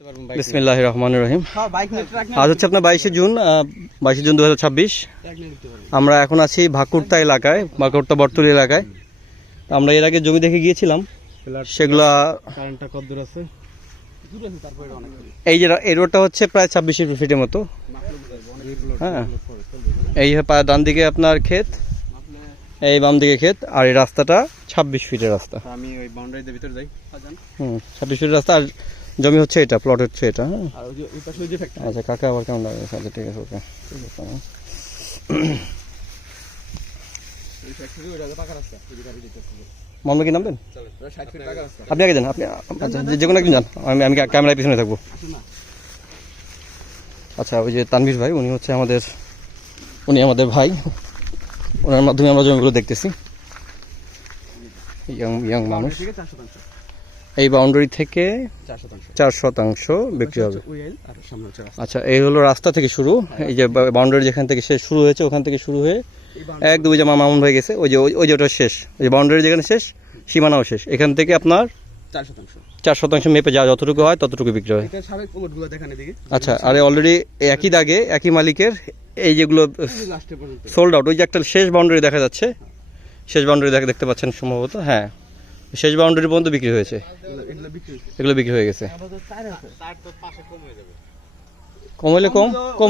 বিসমিল্লাহির রহমানির রহিম। আজ হচ্ছে আপনার 22শে জুন 2026। আমরা এখন আছি ভাকুরতা এলাকায়, ভাকুরতা বটতলী এলাকায়। আমরা এর আগে জমি দেখে গিয়েছিলাম, সেগুলা এই যে এই রোডটা হচ্ছে প্রায় 26 ফিটের মতো। হ্যাঁ, এই ডান দিকে আপনার ক্ষেত, এই বাম দিকে ক্ষেত, আর এই রাস্তাটা 26 ফিটের রাস্তা। আমি ওই বাউন্ডারির ভিতরে যাই। 26 ফিটের রাস্তা। আর জমি হচ্ছে এটা, প্লট হচ্ছে এটা। হ্যাঁ, আচ্ছা কাকা আবার কেমন লাগে? আচ্ছা ঠিক আছে, ওকে। মোহাম্মদ কি নামবেন? আপনি আগে যান, আপনি যে কোনো একদিন যান, আমি ক্যামেরায় পিছনে থাকবো। আচ্ছা, ওই যে তানভীর ভাই, উনি আমাদের ভাই। ওনার মাধ্যমে আমরা জমিগুলো দেখতেছি। ইয়াং মানুষ। এই বাউন্ডারি থেকে 4% বিক্রি হবে। আচ্ছা, এই হলো রাস্তা থেকে শুরু। এই যে বাউন্ডারি যেখান থেকে শেষ শুরু হয়েছে, ওখান থেকে শুরু হয়ে একদম ওই যে মামুন ভাই গেছে, ওই যে ওটা শেষ। ওই যে বাউন্ডারি যেখানে শেষ, সীমানাও শেষ। এখান থেকে আপনার 4% মেপে যা যতটুকু হয় ততটুকু বিক্রি হয়। আচ্ছা, আর অলরেডি একই দাগে একই মালিকের এই যেগুলো সোল্ড আউট। ওই যে একটা শেষ বাউন্ডারি দেখা যাচ্ছে, শেষ বাউন্ডারি দেখতে পাচ্ছেন সম্ভবত। হ্যাঁ, শেষ বাউন্ডারি পর্যন্ত বিক্রি হয়েছে, এগুলো বিক্রি হয়ে গেছে। কম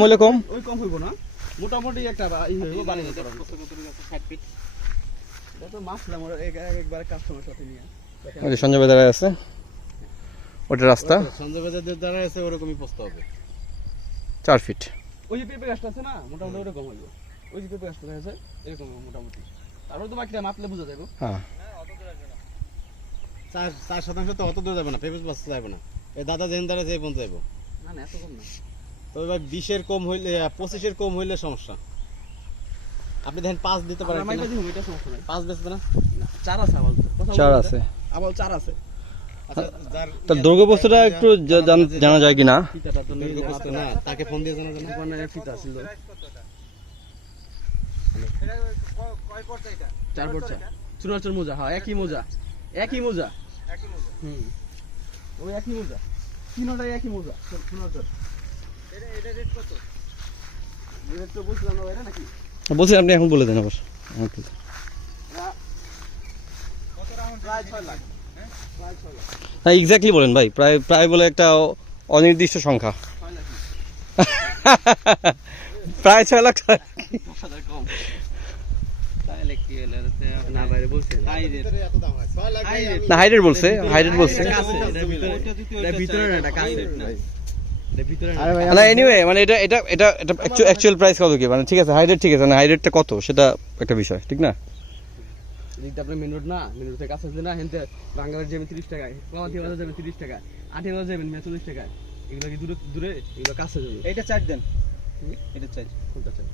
হইলে কম মোটামুটি একটা সঞ্জয় বাজার আছে, ওটা রাস্তা। সঞ্জয় বাজারের দ্বারা আছে, ওরকমই প্রস্তাব হবে 4 ফিট। ওই যে পেঁপে গাছটা আছে না, মোটামুটি ওরকম হইলো। ওই যে পেঁপে গাছটা আছে এরকম মোটামুটি। তারপর তো বাকিটা মাপলে বোঝা যাবে। হ্যাঁ, 4% তো অত দূর যাবে না, পেঁপে বাঁচতে যাবে না। এই দাদা যেন দ্বারা যে পর্যন্ত যাবো না, এত কম না। তবে ভাই 20-এর কম হইলে, 25-এর কম হইলে সমস্যা। আপনি দেখেন 5 দিতে পারেন, 5 বেচবে না? 4 আছে, আবার 4 আছে। তার দৈর্ঘ্য বস্তুটা একটু জানা যায় কিনা? না, তাকে ফোন দিয়ে জানা যায়। ফিতা ছিল 4 পড়ছে। চুনাচুর মোজা, হ্যাঁ একই মোজা। ওই একই মোজা, তিনটাই একই মোজা। চুনাচুর এটা রেট কত? রেট তো বলছিলাম না ভাইরা নাকি? বলছি, আপনি এখন বলে দেন আবার। হ্যাঁ, এক্স্যাক্টলি বলেন ভাই। প্রায় বলে একটা অনির্দিষ্ট সংখ্যা। প্রায় 6 লাখ টাকা। না, হাইরেট বলছে। না, এনিওয়ে মানে এটা অ্যাকচুয়াল প্রাইস কত কি? মানে ঠিক আছে, হাইরেট ঠিক আছে, না হাইরেটটা কত সেটা একটা বিষয়, ঠিক না? আপনার মেন রোড না, মেন রোড থেকে কাছে না, হেনতে বাংলার যাবেন 30 টাকায়, কমাতি বাজার যাবেন 30 টাকা, 18 বাজার যাবেন 40 টাকায়। এগুলো কি দূরে এগুলো কাছে যাবে। এটা 4 দেন, এটা 4 কোনটা 4?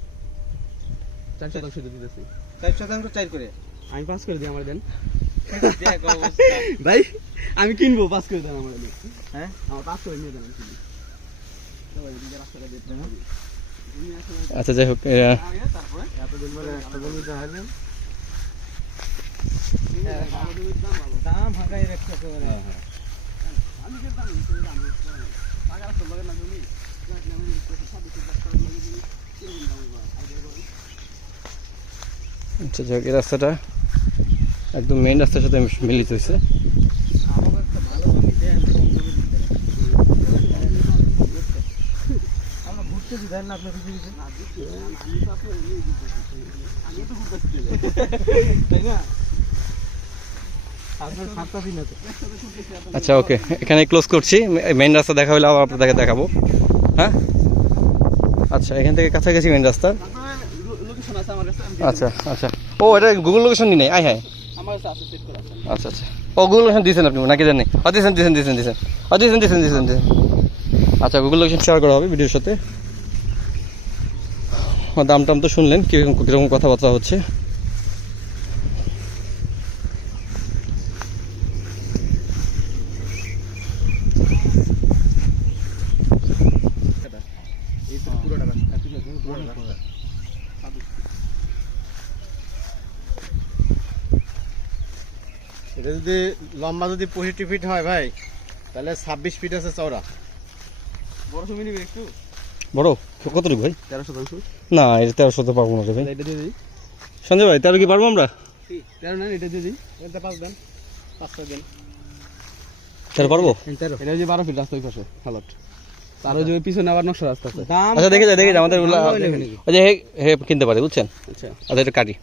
4% দিতেছি, 4% 4 করে আমি 5 করে দিই, আমার দেন। ভাই আমি কিনবো, 5 করে দেন আমার দেন। হ্যাঁ, আমার 5 করে নিয়ে দেন, আমি কিনি। রাস্তাটা দিতে না। আচ্ছা, যাই হোক, তারপরে এত দিন পরে একটা জমি দেখালেন, দাম ভাগাই রাখতে হবে। আমি যে দাম বাগার তো বাগার না জমি আচ্ছা, যাই হোক, এই রাস্তাটা একদম মেইন রাস্তার সাথে মিলিত হয়েছে। আচ্ছা, ওকে, এখানে ক্লোজ করছি। মেইন রাস্তা দেখা হলে আবার আপনাদেরকে দেখাবো। হ্যাঁ, আচ্ছা, এখান থেকে কাছাকাছি মেইন রাস্তা। আচ্ছা, ও এটা গুগল লোকেশন নি নাই? হ্যাঁ, আচ্ছা, ও গুগল লোকেশন দিয়েছেন আপনি নাকি জানি? দিয়েছেন। আচ্ছা, গুগল লোকেশন শেয়ার করা হবে ভিডিওর সাথে। দাম টাম তো শুনলেন কিরকম কথাবার্তা হচ্ছে। এটা যদি লম্বা যদি 65 ফিট হয় ভাই, তাহলে 26 ফিট আছে চওড়া। বড় জমি নিবি একটু বড় কতটুকু ভাই? 13 শতাংশ। না এটা 1300 তো পাবো না রে ভাই। এটা দিয়ে দিই সঞ্জয় ভাই 13 কি পারবো আমরা? 13 নেন, এটা দিয়ে দিই। এটা 5 দেন, 5 দেন। 13 পারবো? এটা যে 12 ফিট রাস্তা ওই পাশে হালট। আর ওই যে পিছনে আবার নকশা রাস্তা আছে। আচ্ছা দেখে যাই আমাদের ওই যে হে কিনতে পারে বুঝছেন। আচ্ছা আচ্ছা এটা কাটি।